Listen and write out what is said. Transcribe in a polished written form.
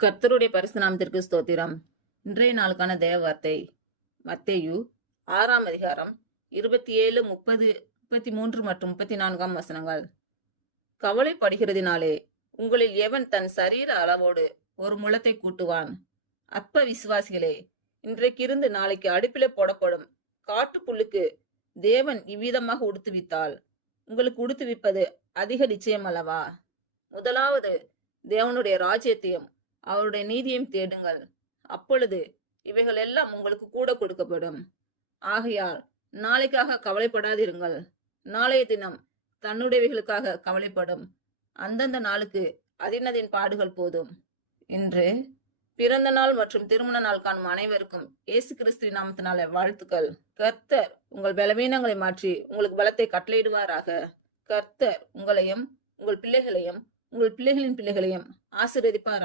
கர்த்தருடைய பரிசு நாமத்திற்கு ஸ்தோத்திரம். இன்றைய நாளுக்கான தேவ வார்த்தை மத்தேயு 6ஆம் அதிகாரம் 27, 30, 33 மற்றும் 34 வசனங்கள். கவலைப்படுகிறதினாலே உங்களில் எவன் தன் சரீர அளவோடு ஒரு முழத்தை கூட்டுவான்? அற்ப விசுவாசிகளே, இன்றைக்கிருந்து நாளைக்கு அடுப்பிலே போடப்படும் காட்டுப்புல்லுக்கு தேவன் இவ்விதமாக உடுத்துவித்தால் உங்களுக்கு உடுத்துவிப்பது அதிக நிச்சயம் அல்லவா? முதலாவது தேவனுடைய ராஜ்யத்தையும் அவருடைய நீதியையும் தேடுங்கள், அப்பொழுது இவைகள் எல்லாம் உங்களுக்கு கூட கொடுக்கப்படும். ஆகையால் நாளைக்காக கவலைப்படாதிருங்கள். நாளைய தினம் தன்னுடையவைகளுக்காக கவலைப்படும். அந்தந்த நாளுக்கு அதினதின் பாடுகள் போதும். இன்று பிறந்த நாள் மற்றும் திருமண நாள் காணும் அனைவருக்கும் இயேசு கிறிஸ்துவின் நாமத்தினால வாழ்த்துக்கள். கர்த்தர் உங்கள் பலவீனங்களை மாற்றி உங்களுக்கு பலத்தை கட்டளையிடுவாராக. கர்த்தர் உங்களையும் உங்கள் பிள்ளைகளையும் உங்கள் பிள்ளைகளின் பிள்ளைகளையும் ஆசீர்வதிப்பாராக.